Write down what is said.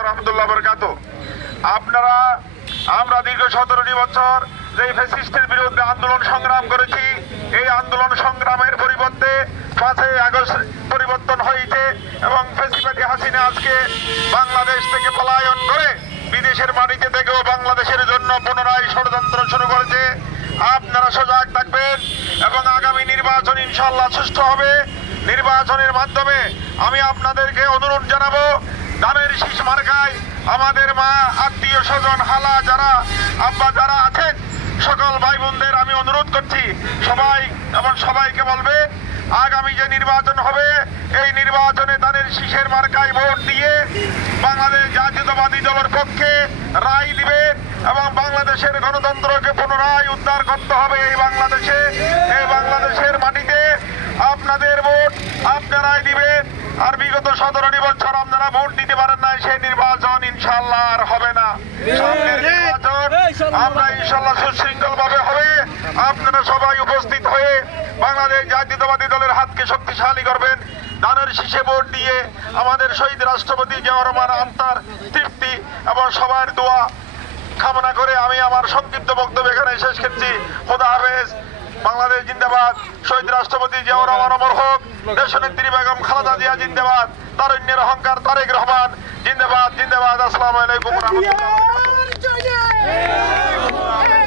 ওয়া রাহমাতুল্লাহি ওয়া বারাকাতুহু। আপনারা আমরা দীর্ঘ 17টি বছর যে ফ্যাসিস্টের বিরুদ্ধে আন্দোলন সংগ্রাম করেছি, এই আন্দোলন সংগ্রামের পরিবর্তে 5ই আগস্ট পরিবর্তন হয়েছে এবং ফ্যাসিবাদী হাসিনা আজকে বাংলাদেশ থেকে পলায়ন করে বিদেশের মাটিতে থেকেও বাংলাদেশের জন্য পুনরায় ষড়যন্ত্র শুরু করেছে। আপনারা সজাগ থাকবেন এবং আগামী নির্বাচন ইনশাআল্লাহ সুষ্ঠু হবে। নির্বাচনের মাধ্যমে আমি আপনাদেরকে অনুরোধ জানাবো, ধানের শীষ মার্কায় আমাদের মা, আত্মীয় স্বজন, হালা যারা আব্বা যারা আছেন সকল ভাই বোনদের আমি অনুরোধ করছি, সবাই এবং সবাইকে বলবে আগামী যে নির্বাচন হবে এই নির্বাচনে ধানের শীষের মার্কায় ভোট দিয়ে বাংলাদেশ জাতীয়তাবাদী দলের পক্ষে রায় দিবে এবং বাংলাদেশের গণতন্ত্রকে পুনরায় উদ্ধার করতে হবে। এই বাংলাদেশের মাটিতে আপনাদের ভোট আপনারাই দিবেন। আর বিগত 17টি বছর আপনারা ভোট দিতে পারেন নাই, সেই নির্বাচন ইনশাআল্লাহ আর হবে না। সামনের নির্বাচন আমরা ইনশাআল্লাহ সুশৃঙ্খল ভাবে হবে। আপনারা সবাই উপস্থিত হয়ে বাংলাদেশ জাতীয়তাবাদী দলের হাতকে শক্তিশালী করবেন। ধানের শীষে ভোট দিয়ে আমাদের শহীদ রাষ্ট্রপতি জিয়াউর রহমান আত্মার তৃপ্তি এবং সবার দোয়া কামনা করে আমি আমার সংক্ষিপ্ত বক্তব্য এখানে শেষ করছি। খোদা হাফেজ। বাংলাদেশ জিন্দাবাদ। শহীদ রাষ্ট্রপতি জিয়াউর রহমান অমর হোক। দেশনেত্রী বেগম খালেদা জিয়া জিন্দাবাদ। তারুণ্যের অহংকার তারেক রহমান জিন্দাবাদ জিন্দাবাদ। আসসালামু আলাইকুম ওয়া রাহমাতুল্লাহি ওয়া বারাকাতুহু।